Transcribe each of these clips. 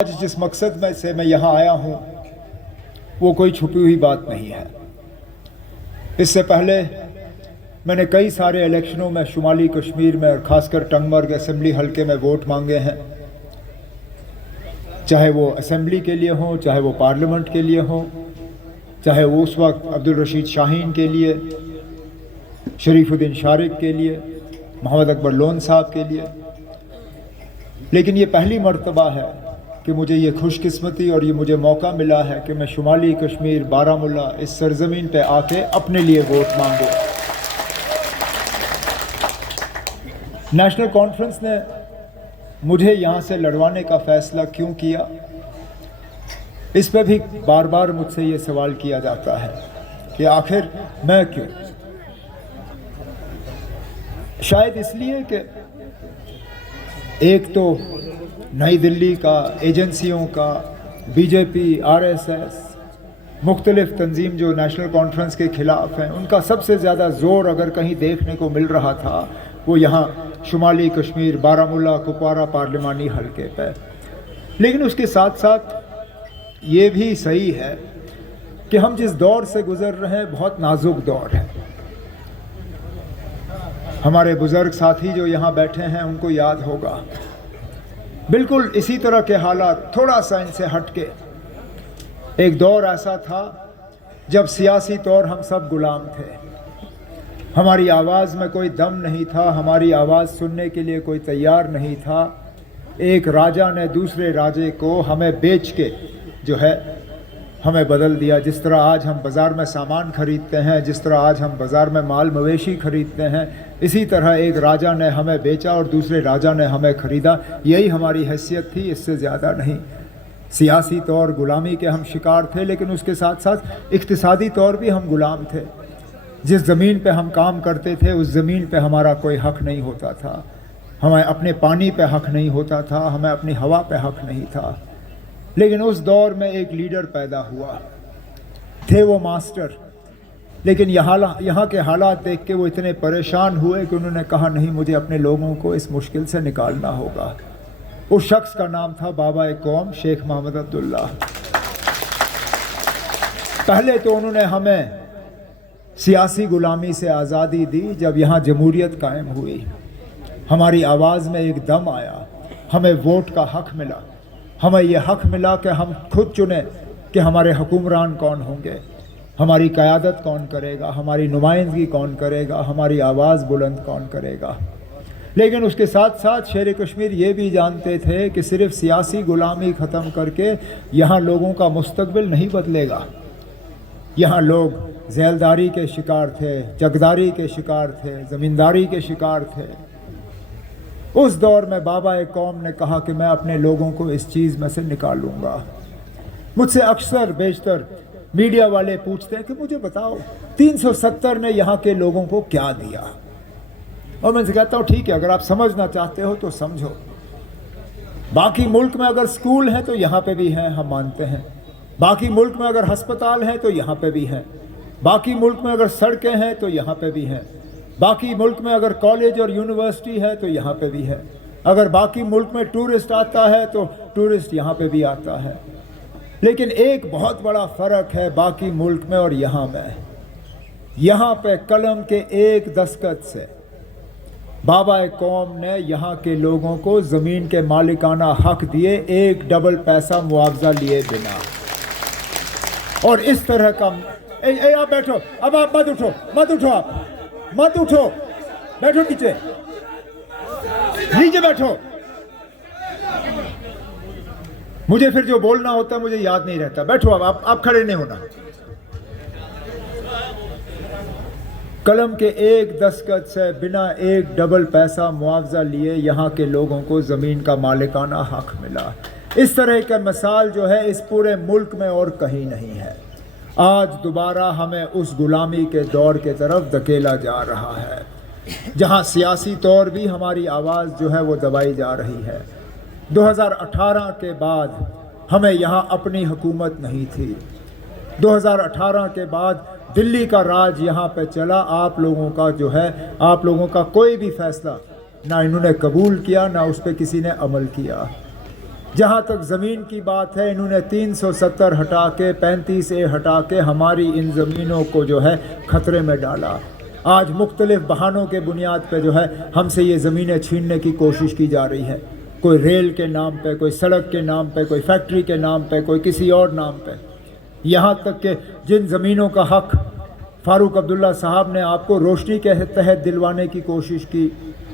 आज जिस मकसद में से मैं यहाँ आया हूँ वो कोई छुपी हुई बात नहीं है। इससे पहले मैंने कई सारे इलेक्शनों में शुमाली कश्मीर में और ख़ासकर टंगमर्ग असेंबली हलके में वोट मांगे हैं, चाहे वो असेंबली के लिए हो, चाहे वो पार्लियामेंट के लिए हो, चाहे वो उस वक्त अब्दुल रशीद शाहीन के लिए, शरीफुद्दीन शारिक के लिए, मोहम्मद अकबर लोन साहब के लिए। लेकिन ये पहली मर्तबा है कि मुझे ये खुशकिस्मती और ये मुझे मौका मिला है कि मैं शुमाली कश्मीर बारामुल्ला इस सरजमीन पे आके अपने लिए वोट मांगूं। नेशनल कॉन्फ्रेंस ने मुझे यहाँ से लड़वाने का फ़ैसला क्यों किया, इस पे भी बार बार मुझसे ये सवाल किया जाता है कि आखिर मैं क्यों। शायद इसलिए कि एक तो नई दिल्ली का, एजेंसियों का, बीजेपी, आरएसएस, मुख्तलिफ तंजीम जो नेशनल कॉन्फ्रेंस के ख़िलाफ़ हैं, उनका सबसे ज़्यादा ज़ोर अगर कहीं देखने को मिल रहा था वो यहाँ शुमाली कश्मीर बारामुल्ला कुपवारा पार्लिमानी हलके पे। लेकिन उसके साथ साथ ये भी सही है कि हम जिस दौर से गुज़र रहे हैं बहुत नाजुक दौर है। हमारे बुज़ुर्ग साथी जो यहाँ बैठे हैं उनको याद होगा, बिल्कुल इसी तरह के हालात, थोड़ा सा इनसे हटके एक दौर ऐसा था जब सियासी तौर हम सब गुलाम थे। हमारी आवाज़ में कोई दम नहीं था, हमारी आवाज़ सुनने के लिए कोई तैयार नहीं था। एक राजा ने दूसरे राजे को हमें बेच के जो है हमें बदल दिया। जिस तरह आज हम बाज़ार में सामान ख़रीदते हैं, जिस तरह आज हम बाज़ार में माल मवेशी ख़रीदते हैं, इसी तरह एक राजा ने हमें बेचा और दूसरे राजा ने हमें ख़रीदा। यही हमारी हैसियत थी, इससे ज़्यादा नहीं। सियासी तौर गुलामी के हम शिकार थे, लेकिन उसके साथ साथ इक़्तिसादी तौर भी हम गुलाम थे। जिस ज़मीन पे हम काम करते थे उस ज़मीन पे हमारा कोई हक़ नहीं होता था, हमें अपने पानी पे हक़ नहीं होता था, हमें अपनी हवा पे हक़ नहीं था। लेकिन उस दौर में एक लीडर पैदा हुआ, थे वो मास्टर। लेकिन यहाँ के हालात देख के वो इतने परेशान हुए कि उन्होंने कहा नहीं, मुझे अपने लोगों को इस मुश्किल से निकालना होगा। उस शख्स का नाम था बाबा कौम शेख मोहम्मद अब्दुल्ला। पहले तो उन्होंने हमें सियासी गुलामी से आज़ादी दी। जब यहाँ जमहूरियत कायम हुई, हमारी आवाज़ में एक दम आया, हमें वोट का हक़ मिला। हमें यह हक़ मिला कि हम खुद चुनें कि हमारे हुक्मरान कौन होंगे, हमारी क़यादत कौन करेगा, हमारी नुमाइंदगी कौन करेगा, हमारी आवाज़ बुलंद कौन करेगा। लेकिन उसके साथ साथ शेर कश्मीर ये भी जानते थे कि सिर्फ़ सियासी गुलामी ख़त्म करके यहाँ लोगों का मुस्तक़बिल नहीं बदलेगा। यहाँ लोग ज़ैलदारी के शिकार थे, जगदारी के शिकार थे, ज़मींदारी के शिकार थे। उस दौर में बाबा कौम ने कहा कि मैं अपने लोगों को इस चीज़ में से निकालूंगा। मुझसे अक्सर बेशतर मीडिया वाले पूछते हैं कि मुझे बताओ 370 ने यहाँ के लोगों को क्या दिया। और मैं कहता हूँ ठीक है, अगर आप समझना चाहते हो तो समझो। बाकी मुल्क में अगर स्कूल हैं तो यहाँ पे भी हैं, हम मानते हैं। बाकी मुल्क में अगर हस्पताल हैं तो यहाँ पे भी हैं। बाकी मुल्क में अगर सड़कें हैं तो यहाँ पे भी हैं। बाकी मुल्क में अगर कॉलेज और यूनिवर्सिटी है तो यहाँ पे भी है। अगर बाकी मुल्क में टूरिस्ट आता है तो टूरिस्ट यहाँ पे भी आता है। लेकिन एक बहुत बड़ा फ़र्क है बाकी मुल्क में और यहाँ में। यहाँ पे कलम के एक दस्तखत से बाबा कौम ने यहाँ के लोगों को ज़मीन के मालिकाना हक़ दिए, एक डबल पैसा मुआवजा लिए बिना। और इस तरह का आप बैठो, अब आप मत उठो, आप मत उठो, बैठो नीचे बैठो। मुझे फिर जो बोलना होता है मुझे याद नहीं रहता। बैठो, अब आप खड़े नहीं होना। कलम के एक दस्तखत से बिना एक डबल पैसा मुआवजा लिए यहाँ के लोगों को ज़मीन का मालिकाना हक़ मिला। इस तरह का मिसाल जो है इस पूरे मुल्क में और कहीं नहीं है। आज दोबारा हमें उस गुलामी के दौर के तरफ धकेला जा रहा है जहां सियासी तौर भी हमारी आवाज़ जो है वो दबाई जा रही है। 2018 के बाद हमें यहाँ अपनी हुकूमत नहीं थी। 2018 के बाद दिल्ली का राज यहाँ पे चला। आप लोगों का जो है, आप लोगों का कोई भी फ़ैसला ना इन्होंने कबूल किया, ना उस पर किसी ने अमल किया। جہاں تک زمین کی بات ہے انہوں نے 370 ہٹا کے 35A ہٹا کے ہماری ان زمینوں کو جو ہے خطرے میں ڈالا. آج مختلف بہانوں کے بنیاد پہ جو ہے ہم سے یہ زمینیں چھیننے کی کوشش کی جا رہی ہے. کوئی ریل کے نام پہ, کوئی سڑک کے نام پہ, کوئی فیکٹری کے نام پہ, کوئی کسی اور نام پہ. یہاں تک کہ جن زمینوں کا حق فاروق عبداللہ صاحب نے آپ کو روشنی کے تحت دلوانے کی کوشش کی,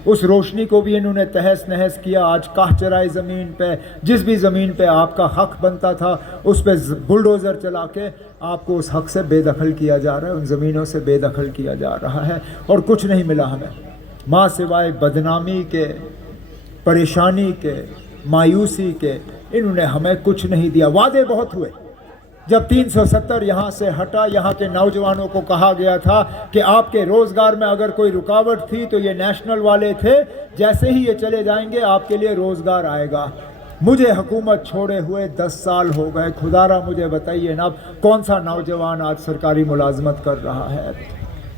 اس روشنی کو بھی انہوں نے تہس نہس کیا. آج کاہ چرائی زمین پہ, جس بھی زمین پہ آپ کا حق بنتا تھا اس پہ بلڈوزر چلا کے آپ کو اس حق سے بے دخل کیا جا رہا ہے, ان زمینوں سے بے دخل کیا جا رہا ہے. اور کچھ نہیں ملا ہمیں ماں سوائے بدنامی کے, پریشانی کے, مایوسی کے. انہوں نے ہمیں کچھ نہیں دیا. وعدے بہت ہوئے. جب 370 یہاں سے ہٹا, یہاں کے نوجوانوں کو کہا گیا تھا کہ آپ کے روزگار میں اگر کوئی رکاوٹ تھی تو یہ نیشنل والے تھے, جیسے ہی یہ چلے جائیں گے آپ کے لیے روزگار آئے گا. مجھے حکومت چھوڑے ہوئے 10 سال ہو گئے. خدا را مجھے بتائیے نا کون سا نوجوان آج سرکاری ملازمت کر رہا ہے.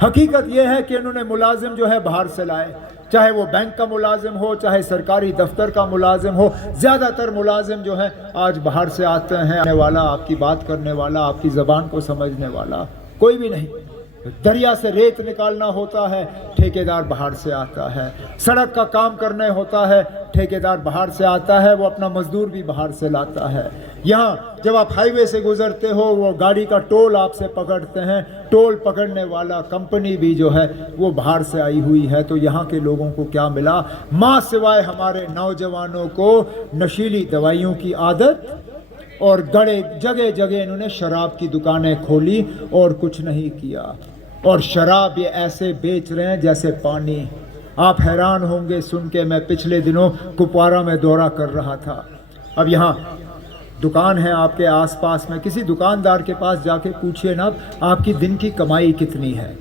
حقیقت یہ ہے کہ انہوں نے ملازم جو ہے باہر سے لائے, چاہے وہ بینک کا ملازم ہو, چاہے سرکاری دفتر کا ملازم ہو. زیادہ تر ملازم جو ہے آج باہر سے آتے ہیں. آنے والا, آپ کی بات کرنے والا, آپ کی زبان کو سمجھنے والا کوئی بھی نہیں. دریا سے ریت نکالنا ہوتا ہے, ٹھیکیدار باہر سے آتا ہے. سڑک کا کام کرنے ہوتا ہے, ٹھیکیدار باہر سے آتا ہے, وہ اپنا مزدور بھی باہر سے لاتا ہے. یہاں جب آپ ہائی وے سے گزرتے ہو وہ گاڑی کا ٹول آپ سے پکڑتے ہیں, ٹول پکڑنے والا کمپنی بھی جو ہے وہ باہر سے آئی ہوئی ہے. تو یہاں کے لوگوں کو کیا ملا؟ ماں سوائے ہمارے نوجوانوں کو نشیلی دوائیوں کی عادت, اور گڑے جگہ جگہ انہوں نے شراب کی دکانیں کھولی اور کچھ نہیں کیا. اور شراب یہ ایسے بیچ رہے ہیں جیسے پانی. آپ حیران ہوں گے سن کے, میں پچھلے دنوں کپوارہ میں دورہ کر رہا تھا. اب یہاں دکان ہے آپ کے آس پاس میں, کسی دکاندار کے پاس جا کے پوچھئے نا آپ کی دن کی کمائی کتنی ہے.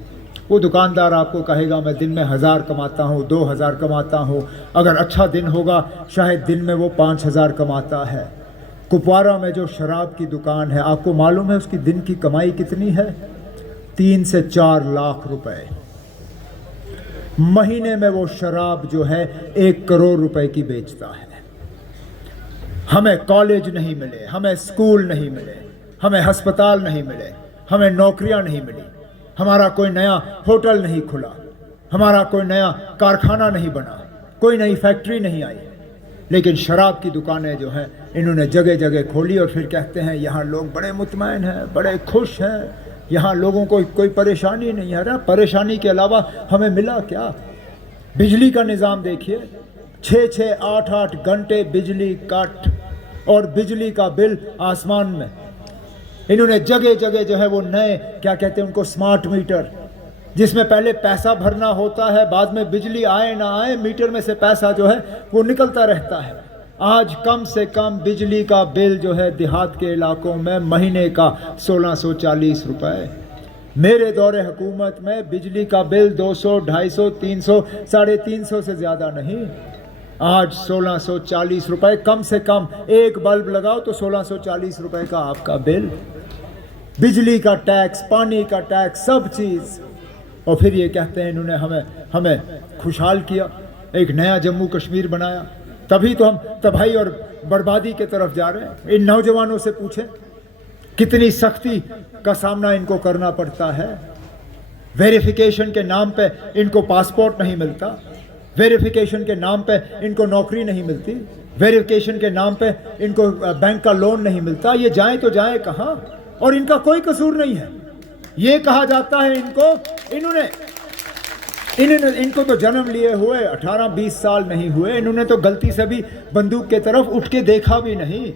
وہ دکاندار آپ کو کہے گا میں دن میں 1000 کماتا ہوں, 2000 کماتا ہوں. اگر اچھا دن ہوگا شاید دن میں وہ 5000 کماتا ہے. کپوارہ میں جو شراب کی دکان ہے, آپ کو معلوم ہے اس کی دن کی کمائی کتنی ہے؟ 3 سے 4 لاکھ روپے. مہینے میں وہ شراب جو ہے 1 کروڑ روپے کی بیچتا ہے. ہمیں کالج نہیں ملے, ہمیں اسکول نہیں ملے, ہمیں ہسپتال نہیں ملے, ہمیں نوکریاں نہیں ملی, ہمارا کوئی نیا ہوٹل نہیں کھلا, ہمارا کوئی نیا کارخانہ نہیں بنا, کوئی نئی فیکٹری نہیں آئی. لیکن شراب کی دکانیں جو ہیں انہوں نے جگہ جگہ کھولی, اور پھر کہتے ہیں یہاں لوگ بڑے مطمئن ہیں, بڑے خوش ہیں, یہاں لوگوں کو کوئی پریشانی نہیں ہے. پریشانی کے علاوہ ہمیں ملا کیا؟ بجلی کا نظام دیکھیے, 6 8 گھنٹے بجلی کٹ, اور بجلی کا بل آسمان میں. انہوں نے جگہ جگہ جو ہے وہ نئے کیا کہتے ہیں ان کو سمارٹ میٹر, جس میں پہلے پیسہ بھرنا ہوتا ہے, بعد میں بجلی آئے نہ آئے میٹر میں سے پیسہ جو ہے وہ نکلتا رہتا ہے. آج کم سے کم بجلی کا بل جو ہے دیہات کے علاقوں میں مہینے کا 1640 روپے. میرے دور حکومت میں بجلی کا بل 200, 250, 300, 350 سے زیادہ نہیں. آج 1640 روپے کم سے کم. ایک بلب لگاؤ تو 1640 روپے کا آپ کا بل. بجلی کا ٹیکس, پانی کا ٹیکس, سب چیز. اور پھر یہ کہتے ہیں انہوں نے ہمیں خوشحال کیا, ایک نیا جموں کشمیر بنایا. تبھی تو ہم تباہی اور بربادی کے طرف جا رہے ہیں. ان نوجوانوں سے پوچھیں کتنی سختی کا سامنا ان کو کرنا پڑتا ہے. ویریفیکیشن کے نام پہ ان کو پاسپورٹ نہیں ملتا, ویریفیکیشن کے نام پہ ان کو نوکری نہیں ملتی, ویریفیکیشن کے نام پہ ان کو بینک کا لون نہیں ملتا. یہ جائیں تو جائیں کہاں؟ اور ان کا کوئی قصور نہیں ہے. یہ کہا جاتا ہے ان کو ان کو تو جنم لیے ہوئے 18-20 سال نہیں ہوئے, انہوں نے تو غلطی سے بھی بندوق کے طرف اٹھ کے دیکھا بھی نہیں.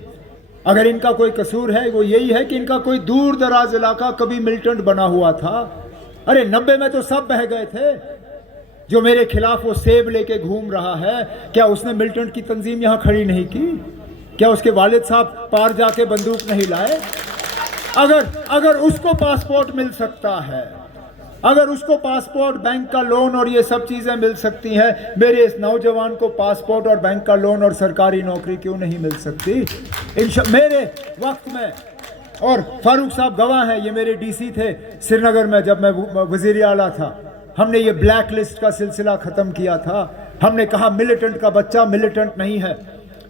اگر ان کا کوئی قصور ہے وہ یہی ہے کہ ان کا کوئی دور دراز علاقہ کبھی ملٹنٹ بنا ہوا تھا. ارے 90 میں تو سب بہہ گئے تھے. جو میرے خلاف وہ سیب لے کے گھوم رہا ہے, کیا اس نے ملٹنٹ کی تنظیم یہاں کھڑی نہیں کی؟ کیا اس کے والد صاحب پار جا کے بندوق نہیں لائے؟ اگر اس کو پاسپورٹ مل سکتا ہے, اگر اس کو پاسپورٹ, بینک کا لون اور یہ سب چیزیں مل سکتی ہیں, میرے اس نوجوان کو پاسپورٹ اور بینک کا لون اور سرکاری نوکری کیوں نہیں مل سکتی؟ میرے وقت میں, اور فاروق صاحب گواہ ہیں, یہ میرے ڈی سی تھے سری نگر میں جب میں وزیر اعلیٰ تھا. ہم نے یہ بلیک لسٹ کا سلسلہ ختم کیا تھا. ہم نے کہا ملیٹنٹ کا بچہ ملیٹنٹ نہیں ہے.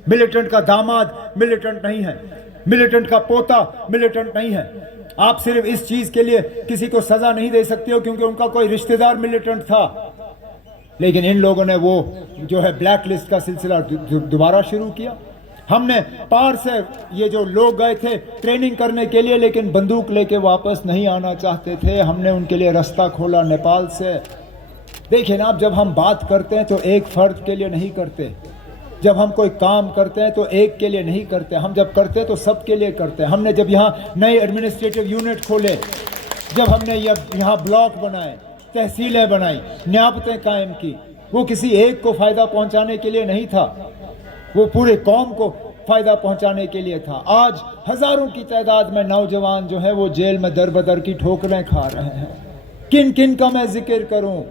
मिलिटेंट का दामाद मिलिटेंट नहीं है, मिलिटेंट का पोता मिलिटेंट नहीं है। आप सिर्फ इस चीज के लिए किसी को सजा नहीं दे सकते हो क्योंकि उनका कोई रिश्तेदार मिलिटेंट था, लेकिन इन लोगों ने वो जो है ब्लैक लिस्ट का सिलसिला दोबारा शुरू किया। हमने पार से ये जो लोग गए थे ट्रेनिंग करने के लिए, लेकिन बंदूक लेके वापस नहीं आना चाहते थे, हमने उनके लिए रास्ता खोला नेपाल से। देखिए ना, अब जब हम बात करते हैं तो एक फर्द के लिए नहीं करते, जब हम कोई काम करते हैं तो एक के लिए नहीं करते, हम जब करते हैं तो सब के लिए करते हैं। हमने जब यहाँ नए एडमिनिस्ट्रेटिव यूनिट खोले, जब हमने यहाँ ब्लॉक बनाए, तहसीलें बनाई, न्यापतें कायम की, वो किसी एक को फ़ायदा पहुँचाने के लिए नहीं था, वो पूरे कौम को फ़ायदा पहुँचाने के लिए था। आज हज़ारों की तादाद में नौजवान जो है वो जेल में दर बदर की ठोकरें खा रहे हैं। किन किन का मैं जिक्र करूं,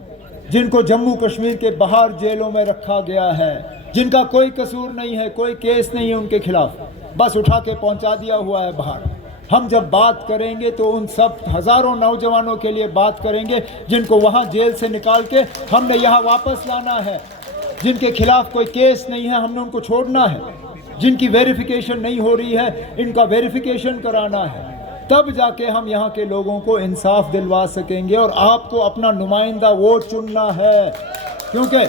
जिनको जम्मू कश्मीर के बाहर जेलों में रखा गया है, जिनका कोई कसूर नहीं है, कोई केस नहीं है उनके खिलाफ, बस उठा के पहुंचा दिया हुआ है बाहर। हम जब बात करेंगे तो उन सब हज़ारों नौजवानों के लिए बात करेंगे जिनको वहां जेल से निकाल के हमने यहाँ वापस लाना है, जिनके खिलाफ कोई केस नहीं है, हमने उनको छोड़ना है, जिनकी वेरिफिकेशन नहीं हो रही है, इनका वेरिफिकेशन कराना है, तब जाके हम यहाँ के लोगों को इंसाफ दिलवा सकेंगे। और आपको अपना नुमाइंदा वोट चुनना है, क्योंकि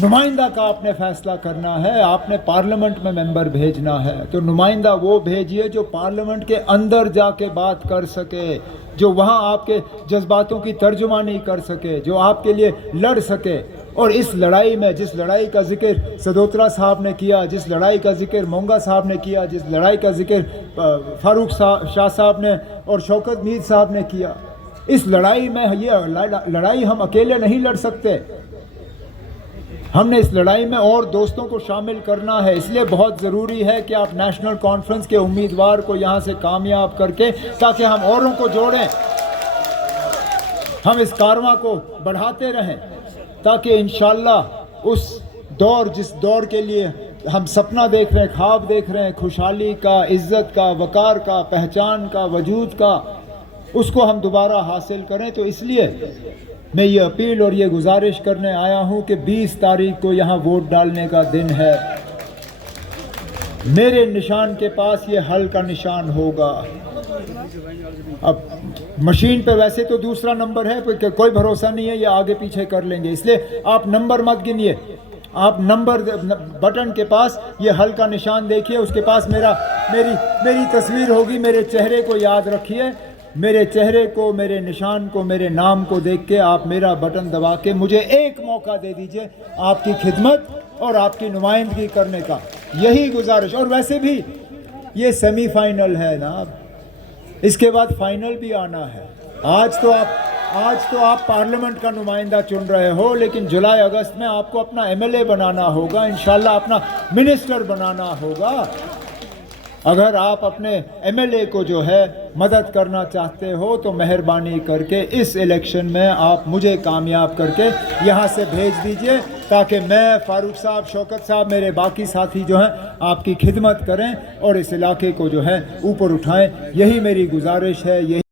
नुमाइंदा का आपने फैसला करना है, आपने पार्लियामेंट में मेंबर भेजना है, तो नुमाइंदा वो भेजिए जो पार्लियामेंट के अंदर जाके बात कर सके, जो वहाँ आपके जज्बातों की तर्जुमानी कर सके, जो आपके लिए लड़ सके। और इस लड़ाई में, जिस लड़ाई का जिक्र सदोत्रा साहब ने किया, जिस लड़ाई का जिक्र मोंगा साहब ने किया, जिस लड़ाई का जिक्र फारूक शाह साहब ने और शौकत मीर साहब ने किया, इस लड़ाई में ये लड़ाई हम अकेले नहीं लड़ सकते, हमने इस लड़ाई में और दोस्तों को शामिल करना है। इसलिए बहुत ज़रूरी है कि आप नेशनल कॉन्फ्रेंस के उम्मीदवार को यहाँ से कामयाब करके, ताकि हम औरों को जोड़ें, हम इस कारवां को बढ़ाते रहें, ताकि इंशाअल्लाह उस दौर, जिस दौर के लिए हम सपना देख रहे हैं, ख्वाब देख रहे हैं, खुशहाली का, इज़्ज़त का, वक़ार का, पहचान का, वजूद का, उसको हम दोबारा हासिल करें। तो इसलिए मैं ये अपील और ये गुजारिश करने आया हूँ कि 20 तारीख को यहाँ वोट डालने का दिन है। मेरे निशान के पास ये हल का निशान होगा। अब मशीन पे वैसे तो दूसरा नंबर है, कोई भरोसा नहीं है, ये आगे पीछे कर लेंगे, इसलिए आप नंबर मत गिनिए, आप नंबर बटन के पास ये हल का निशान देखिए, उसके पास मेरी तस्वीर होगी, मेरे चेहरे को याद रखिए, मेरे चेहरे को, मेरे निशान को, मेरे नाम को देख के आप मेरा बटन दबा के मुझे एक मौका दे दीजिए आपकी खिदमत और आपकी नुमाइंदगी करने का, यही गुजारिश। और वैसे भी ये सेमीफाइनल है ना, इसके बाद फाइनल भी आना है। आज तो आप पार्लियामेंट का नुमाइंदा चुन रहे हो, लेकिन जुलाई अगस्त में आपको अपना एमएलए बनाना होगा, इंशाल्लाह अपना मिनिस्टर बनाना होगा। अगर आप अपने एमएलए को जो है मदद करना चाहते हो तो मेहरबानी करके इस इलेक्शन में आप मुझे कामयाब करके यहाँ से भेज दीजिए, ताकि मैं, फारूक साहब, शौकत साहब, मेरे बाकी साथी जो हैं आपकी खिदमत करें और इस इलाके को जो है ऊपर उठाएं। यही मेरी गुजारिश है। यही